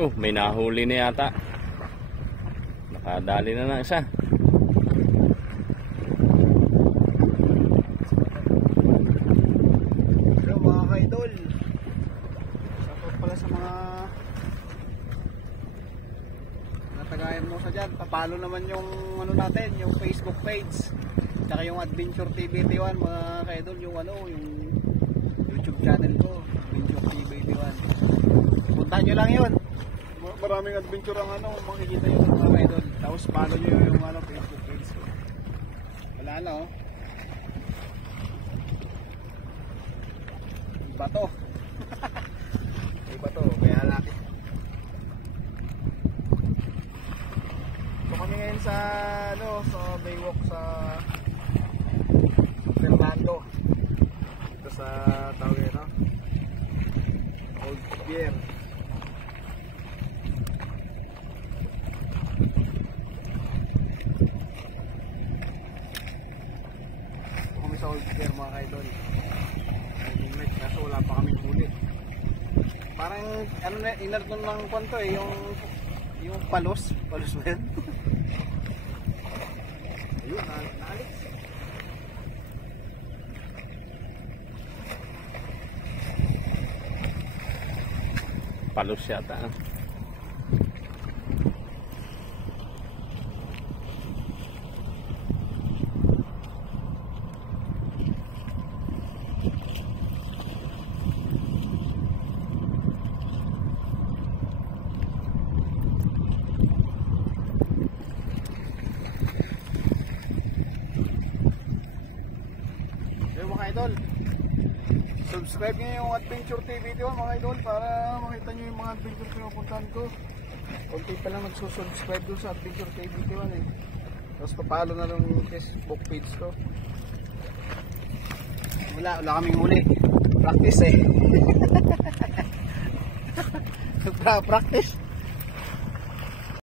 Oh, may nahuli na yata. Nakadali na ng isa. Hello mga ka-idol. Shoutout pala sa mga natagayan mo sa dyan. Papalo naman yung ano natin, yung Facebook page. Tsaka yung Adventure TV T1 mga ka-idol, yung yung YouTube channel ko, Adventure TV T1. Puntahan nyo lang yun. Maraming adventure ang makikita nyo mga ka-idol. Tapos follow nyo yung Facebook page ko. Wala na Bato. May bato, kaya laki. So kami ngayon sa sa Baywalk sa Fernando. Ito sa tawag Old Pier. Kami sa Old Pier mga kaidol. Kaso wala pa kami huli. Parang inarton ng kwanto yung palos ba yan? Ayun, naalis. Palos yata. Mga idol, subscribe nyo yung Adventure TV T1 mga idol para makita nyo yung mga adventure na pupuntahan ko. Kunti pa lang nagsusubscribe doon sa Adventure TV T1 Tapos papalo na ng Facebook page ko. Wala kaming huli. Practice Practice.